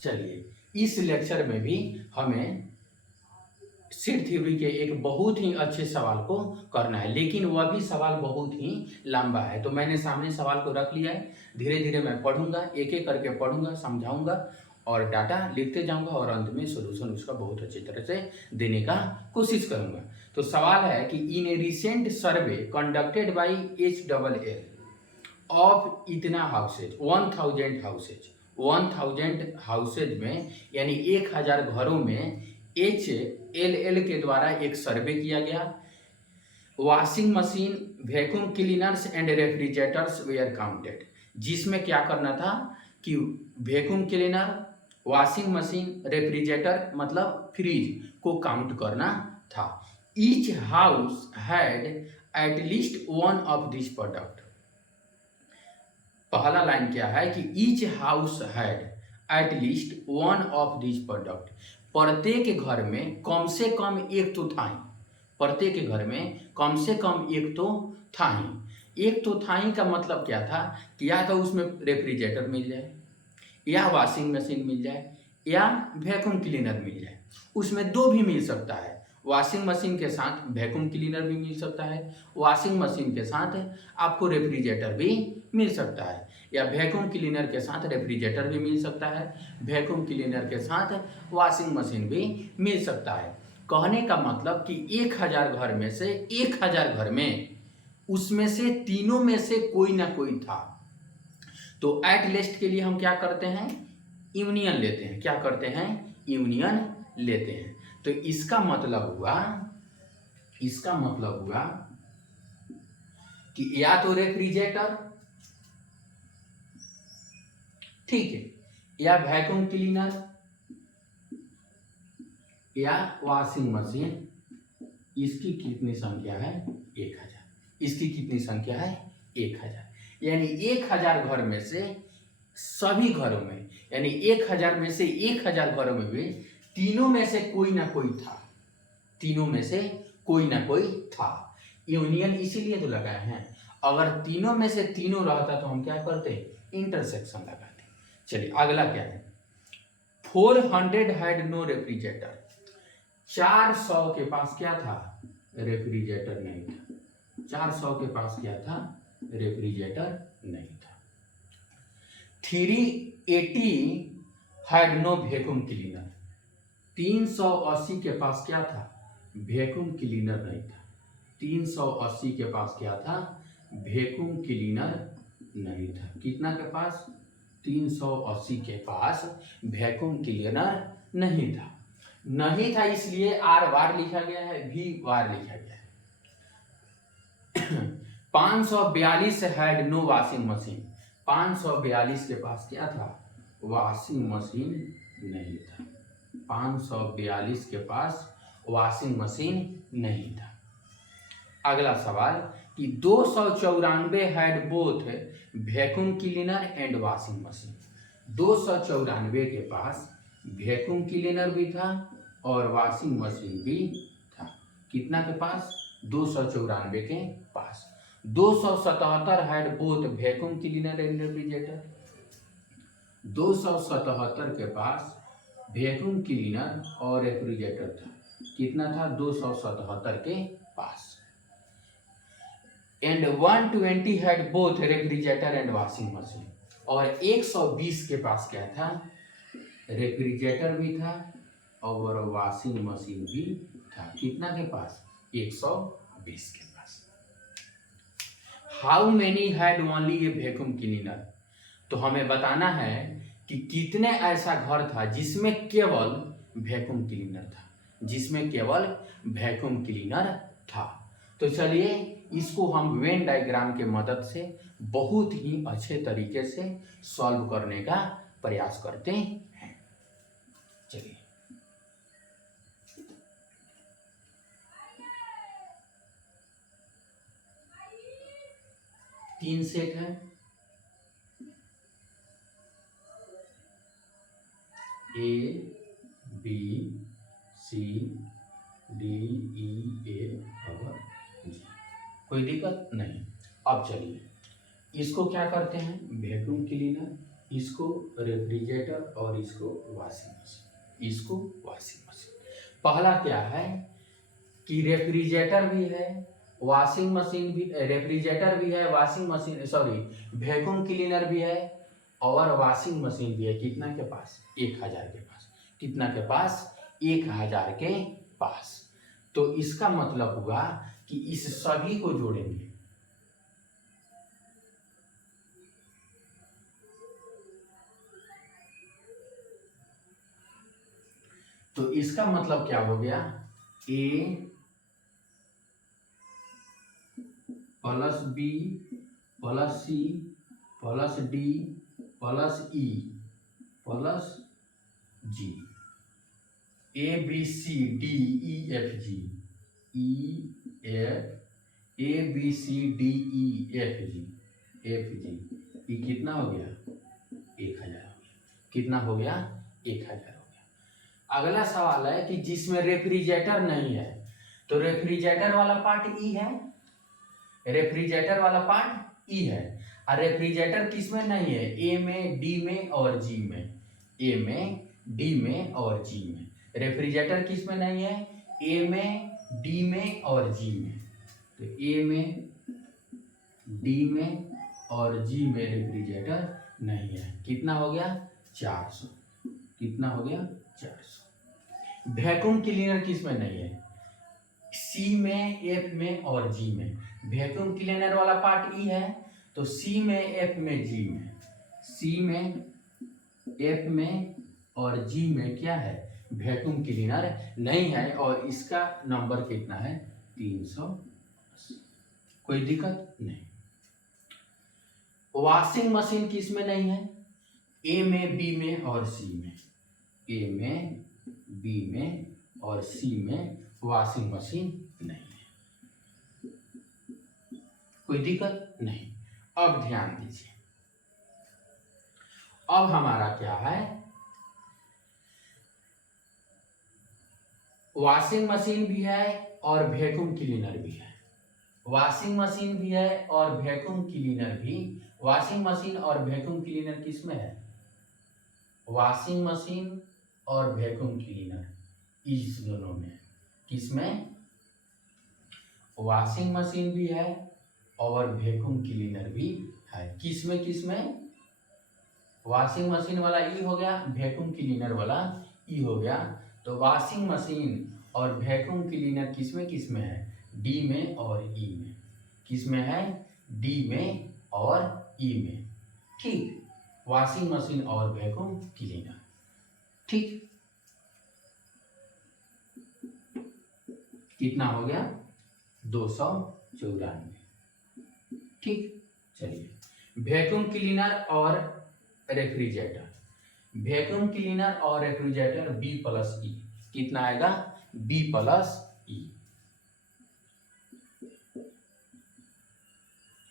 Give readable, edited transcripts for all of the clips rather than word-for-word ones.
चलिए, इस लेक्चर में भी हमें सीट थ्योरी के एक बहुत ही अच्छे सवाल को करना है, लेकिन वह भी सवाल बहुत ही लंबा है। तो मैंने सामने सवाल को रख लिया है, धीरे धीरे मैं पढ़ूंगा, एक एक करके पढ़ूंगा, समझाऊंगा और डाटा लिखते जाऊंगा और अंत में सोल्यूशन उसका बहुत अच्छी तरह से देने का कोशिश करूंगा। तो सवाल है कि in a recent survey conducted by HLL of इतना हाउसेज 1000 हाउसेज 1000 हाउसेज में यानी 1000 घरों में HLL के द्वारा एक सर्वे किया गया। Washing machine, vacuum cleaners and refrigerators were counted, जिसमें क्या करना था कि vacuum cleaner, washing machine, refrigerator मतलब फ्रिज को काउंट करना था। Each house had at least one of this product. पहला लाइन क्या है कि each house had at least one of this product, प्रत्येक घर में कम से कम एक तो था ही, प्रत्येक घर में कम से कम एक तो था ही। एक तो था ही का मतलब क्या था कि या तो उसमें रेफ्रिजरेटर मिल जाए, या वॉशिंग मशीन मिल जाए, या वैक्यूम क्लीनर मिल जाए। उसमें दो भी मिल सकता है, वॉशिंग मशीन के साथ वैक्यूम क्लीनर भी मिल सकता है, वॉशिंग मशीन के साथ आपको रेफ्रिजरेटर भी मिल सकता है, या वैक्यूम क्लीनर के साथ रेफ्रिजरेटर भी मिल सकता है, वैक्यूम क्लीनर के साथ वॉशिंग मशीन भी मिल सकता है। कहने का मतलब कि 1000 घर में से 1000 घर में उसमें से तीनों में से कोई ना कोई था। तो एट लिस्ट के लिए हम क्या करते हैं, यूनियन लेते हैं। क्या करते हैं, यूनियन लेते हैं। तो इसका मतलब हुआ कि या तो रेफ्रिजरेटर, ठीक है, या वैक्यूम क्लीनर, या वॉशिंग मशीन। इसकी कितनी संख्या है, 1000। इसकी कितनी संख्या है, 1000। यानी 1000 घर में से सभी घरों में, यानी 1000 में से 1000 घरों में भी तीनों में से कोई ना कोई था, तीनों में से कोई ना कोई था। यूनियन इसीलिए तो लगाए हैं। अगर तीनों में से तीनों रहता तो हम क्या करते, इंटरसेक्शन लगाते। चलिए अगला क्या है, 400 हैड नो रेफ्रिजरेटर। 400 के पास क्या था, रेफ्रिजरेटर नहीं था। 400 के पास क्या था, रेफ्रिजरेटर नहीं था। 380 हैड नो वैक्यूम क्लीनर। 380 के पास क्या था, वैक्यूम क्लीनर नहीं था। 380 के पास क्या था, वैक्यूम क्लीनर नहीं था। कितना के पास, 380 के पास वैक्यूम क्लीनर नहीं था। नहीं था इसलिए आर बार लिखा गया है, भी बार लिखा गया है। 542 हैड नो वॉशिंग मशीन। 542 के पास क्या था, वॉशिंग मशीन नहीं था। 542 के पास वॉशिंग मशीन नहीं था। अगला सवाल कि 294 had both vacuum cleaner and washing machine. 294 के पास वैक्यूम क्लीनर भी था और वॉशिंग मशीन भी था। कितना के पास, 294 के पास। 277 had both vacuum cleaner and refrigerator. 277 के पास वैक्यूम क्लीनर और रेफ्रिजरेटर था। कितना था, 277 के पास। And 120 had both refrigerator and washing machine. और 120 के पास क्या था, रेफ्रिजरेटर भी था और वॉशिंग मशीन भी था। कितना के पास, 120 के पास। How many had only a vacuum cleaner. तो हमें बताना है कि कितने ऐसा घर था जिसमें केवल वैक्यूम क्लीनर था, जिसमें केवल वैक्यूम क्लीनर था। तो चलिए इसको हम वेन डायग्राम के मदद से बहुत ही अच्छे तरीके से सॉल्व करने का प्रयास करते हैं। चलिए, तीन सेट है, ए बी सी डी ई ए और जी, कोई दिक्कत नहीं। अब चलिए इसको क्या करते हैं, वैक्यूम क्लीनर इसको रेफ्रिजरेटर और इसको वॉशिंग मशीन, इसको वॉशिंग मशीन। पहला क्या है कि रेफ्रिजरेटर भी है, वॉशिंग मशीन भी, रेफ्रिजरेटर भी है, washing machine, sorry, vacuum cleaner भी है और वॉशिंग मशीन भी है। कितना के पास? 1000 के पास। कितना के पास? 1000 के पास। तो इसका मतलब हुआ कि इस सभी को जोड़ेंगे, तो इसका मतलब क्या हो गया? A plus B plus C plus D plus E plus G, A B C D E F G, A B C D E F G, ये कितना हो गया? 1000 हो गया। कितना हो गया? 1000 हो गया। अगला सवाल है कि जिसमें रेफ्रिजरेटर नहीं है, तो रेफ्रिजरेटर वाला पार्ट ई है, रेफ्रिजरेटर वाला पार्ट ई है, और रेफ्रिजरेटर किस में नहीं है? ए में, डी में और जी में, ए में, डी में और जी में। रेफ्रिजरेटर किस में नहीं है? ए में, डी में और जी में। तो ए में, डी में और जी में रेफ्रिजरेटर नहीं है। कितना हो गया? 400। कितना हो गया? 400। वैक्यूम क्लीनर किस में नहीं है? सी में, एफ में और जी में। वैक्यूम क्लीनर वाला पार्ट ई है, तो सी में, एफ में, जी में, सी में, एफ में और जी में क्या है? वैक्यूम क्लीनर नहीं है। और इसका नंबर कितना है? 380। कोई दिक्कत नहीं। वॉशिंग मशीन किस में नहीं है? ए में, बी में और सी में, ए में, बी में और सी में वॉशिंग मशीन नहीं है। कोई दिक्कत नहीं। अब ध्यान दीजिए, अब हमारा क्या है? वॉशिंग मशीन भी है और वैक्यूम क्लीनर भी है। वॉशिंग मशीन भी है और वैक्यूम क्लीनर भी। वॉशिंग मशीन और वैक्यूम क्लीनर किस में है? वॉशिंग मशीन और वैक्यूम क्लीनर इस दोनों में। किस में? वॉशिंग मशीन भी है और वैक्यूम क्लीनर भी है। किस में? किस में? वॉशिंग मशीन वाला ई हो गया, वैक्यूम क्लीनर वाला ई हो गया। तो वॉशिंग मशीन और वैक्यूम क्लीनर किस में? किस में है? डी में और ई में। किस में है? डी में और ई में। ठीक, वॉशिंग मशीन और वैक्यूम क्लीनर। ठीक, कितना हो गया? 294। ठीक, चलिए, वैक्यूम क्लीनर और रेफ्रिजरेटर, वैक्यूम क्लीनर और रेफ्रिजरेटर बी प्लस ई। कितना आएगा? बी प्लस ई।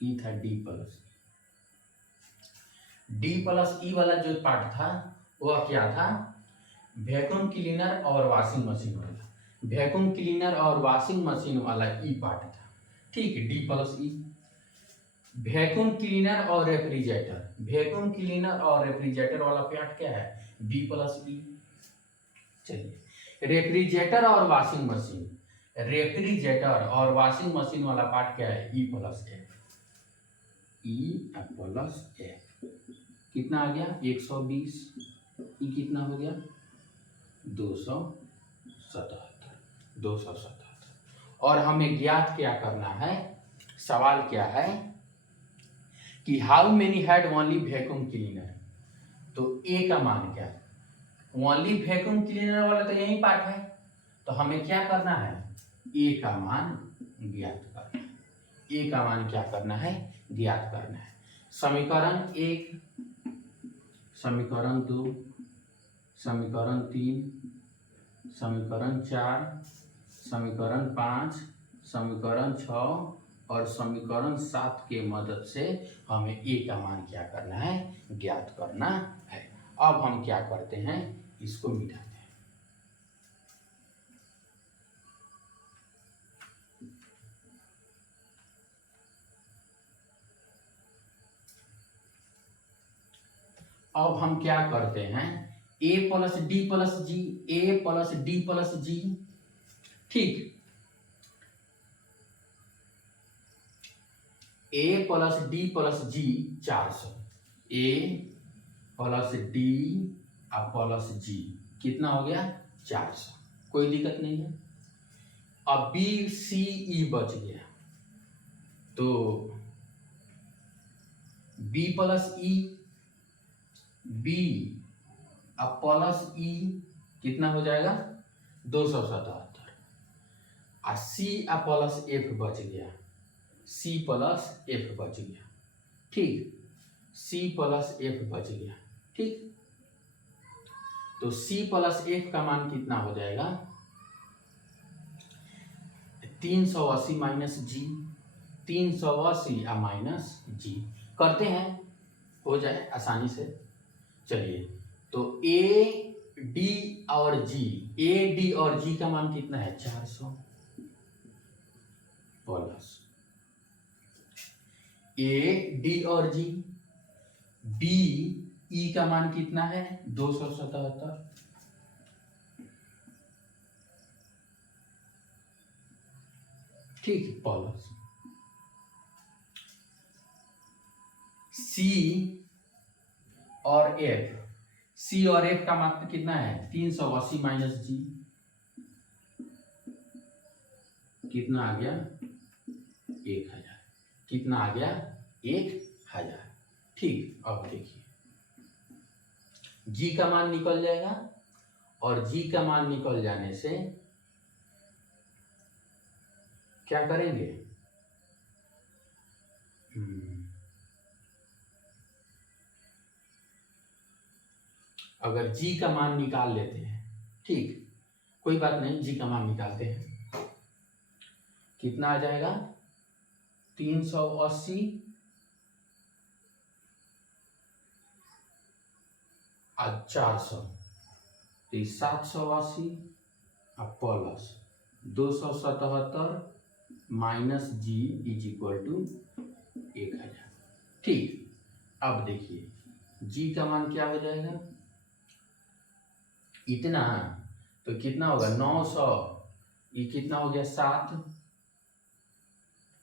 ई था डी प्लस डी प्लस ई वाला जो पार्ट था वह क्या था? वैक्यूम क्लीनर और वॉशिंग मशीन वाला। वैक्यूम क्लीनर और वॉशिंग मशीन वाला ई पार्ट था। ठीक है, डी प्लस ई। वैक्यूम क्लीनर और रेफ्रिजरेटर, वैक्यूम क्लीनर और रेफ्रिजरेटर वाला पार्ट क्या है? बी प्लस ई। चलिए, रेफ्रिजरेटर और वॉशिंग मशीन, रेफ्रिजरेटर और वॉशिंग मशीन वाला पार्ट क्या है? E plus F, E plus F. कितना आ गया? 120। ई कितना हो गया? 277। 277। और हमें ज्ञात क्या करना है? सवाल क्या है कि how many had only vacuum cleaner. तो ए का मान क्या है? ओनली वैक्यूम क्लीनर वाला तो यही पार्ट है, तो हमें क्या करना है? ए का मान ज्ञात करना है। ए का मान क्या करना है? ज्ञात करना है। समीकरण 1, समीकरण 2, समीकरण 3, समीकरण 4, समीकरण 5, समीकरण 6 और समीकरण 7 के मदद से हमें ए का मान क्या करना है? ज्ञात करना है। अब हम क्या करते हैं? इसको मिटाते हैं। अब हम क्या करते हैं, a plus D plus G, A plus D plus G, ठीक, a plus D plus G 400, a plus D plus G कितना हो गया 400, कोई दिक्कत नहीं है। अब बी सी ई बच गया, तो बी प्लस ई, बी अब प्लस ई कितना हो जाएगा 277, और सी आ प्लस एफ बच गया, सी प्लस एफ बच गया, ठीक, सी प्लस एफ बच गया, ठीक। तो सी प्लस एफ का मान कितना हो जाएगा 380 माइनस जी, 380 माइनस जी करते हैं, हो जाए आसानी से। चलिए, तो ए डी और जी, ए डी और जी का मान कितना है 400 प्लस ए डी और जी, बी ई का मान कितना है 277, ठीक, प्लस सी और एफ, सी और एफ का मान कितना है 380 माइनस जी, कितना आ गया 1000, कितना आ गया 1000, ठीक। अब देखिए जी का मान निकल जाएगा, और जी का मान निकल जाने से क्या करेंगे, अगर जी का मान निकाल लेते हैं, ठीक, कोई बात नहीं, जी का मान निकालते हैं, कितना आ जाएगा 380 और 400, 780 plus 277 minus G is equal to 1000, ठीक। अब देखिए जी का मान क्या हो जाएगा इतना, तो कितना होगा 900, ये कितना हो गया 7,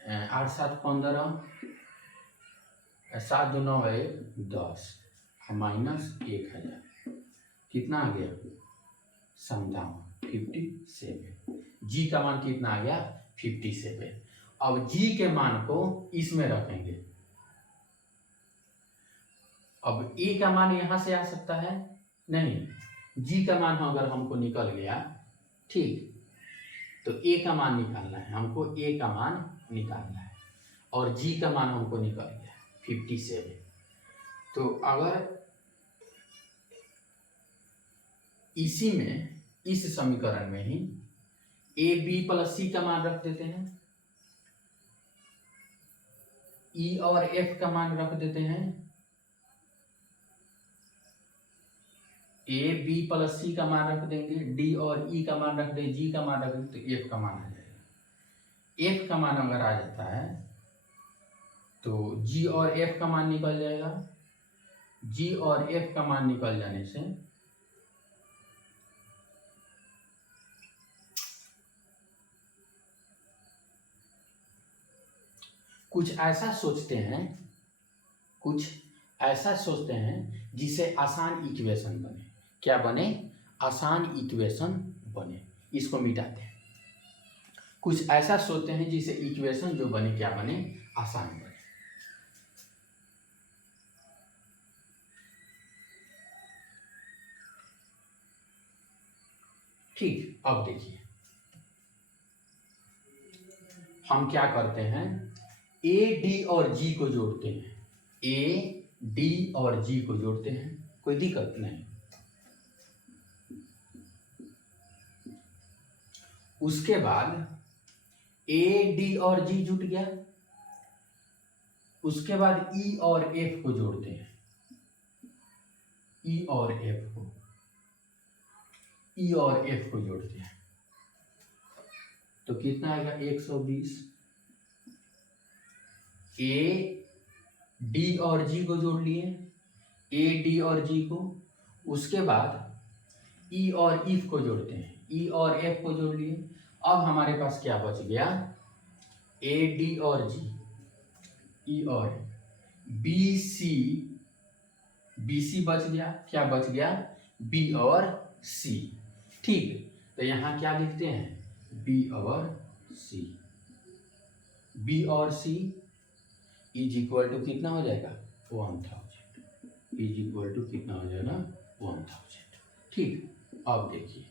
8 7 15, 7 2 9 1 10 माइनस 1000, कितना आ गया 57, जी का मान कितना आ गया 57। अब जी के मान को इसमें रखेंगे, अब ए का मान यहां से आ सकता है नहीं, जी का मान अगर हमको निकल गया, ठीक, तो ए का मान निकालना है हमको, ए का मान निकालना है, और जी का मान हमको निकल गया 57। तो अगर इसी में, इस समीकरण में ही ए बी प्लस सी का मान रख देते हैं, ई और एफ का मान रख देते हैं, ए बी प्लस सी का मान रख देंगे, डी और ई का मान रख देंगे, जी का मान रख देंगे, तो एफ का मान आ जाएगा। एफ का मान अगर आ जाता है तो जी और एफ का मान निकल जाएगा, जी और एफ का मान निकल जाने से कुछ ऐसा सोचते हैं, कुछ ऐसा सोचते हैं जिसे आसान इक्वेशन बने, क्या बने आसान इक्वेशन बने, इसको मिटाते हैं। कुछ ऐसा सोचते हैं जिसे इक्वेशन जो बने क्या बने आसान बने, ठीक। अब देखिए हम क्या करते हैं, ए डी और जी को जोड़ते हैं, ए डी और जी को जोड़ते हैं, कोई दिक्कत नहीं। उसके बाद ए डी और जी जुट गया, उसके बाद ई और एफ को जोड़ते हैं, ई और एफ को, ई और एफ को जोड़ते हैं, तो कितना आएगा 120। ए डी और जी को जोड़ लिए, ए डी और जी को, उसके बाद ई और इफ को जोड़ते हैं, ई और एफ को जोड़ लिए। अब हमारे पास क्या बच गया, ए डी और जी, ई और बी सी, बी सी बच गया, क्या बच गया, बी और सी। ठीक, तो यहाँ क्या लिखते हैं, बी और सी, बी और सी इज इक्वल टू कितना हो जाएगा, 1000, इज इक्वल टू कितना हो जाएगा, 1000। ठीक, अब देखिए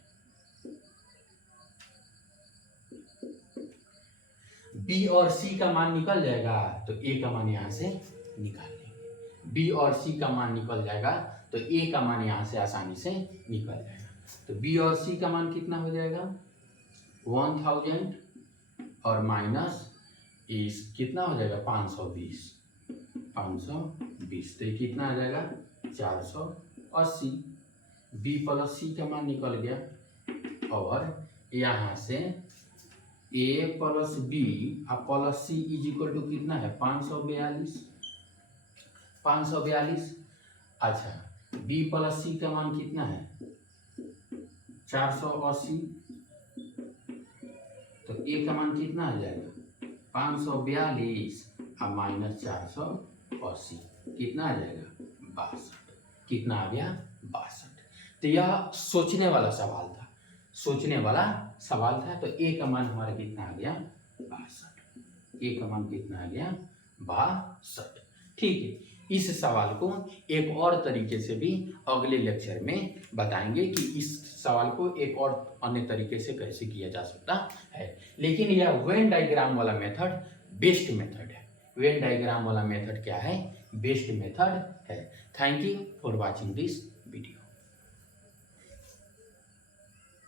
बी और सी का मान निकल जाएगा तो ए का मान यहाँ से निकाल लेंगे, बी और सी का मान निकल जाएगा तो ए का मान यहाँ से आसानी से निकल जाएगा। तो बी और सी का मान कितना हो जाएगा, 1000 और माइनस इस कितना हो जाएगा, 520, 520 तो ये कितना आ जाएगा, 480। बी प्लस सी का मान निकल गया और यहाँ से ए प्लस बी और plus C is equal to कितना है, 542, 542। अच्छा, बी प्लस सी का मान कितना है, 480, तो ए का मान कितना आ जाएगा, 542 और माइनस 480 कितना आ जाएगा, 62। कितना आ गया, 62। तो यह सोचने वाला सवाल था, सोचने वाला सवाल था। तो ए का मान हमारा कितना आ गया, 62। ए का मान कितना आ गया, 62। ठीक है, इस सवाल को एक और तरीके से भी अगले लेक्चर में बताएंगे कि इस सवाल को एक और अन्य तरीके से कैसे किया जा सकता है। लेकिन यह वेन डायग्राम वाला मेथड बेस्ट मेथड है। वेन डायग्राम वाला मेथड क्या है, बेस्ट मेथड है। Thank you for watching this.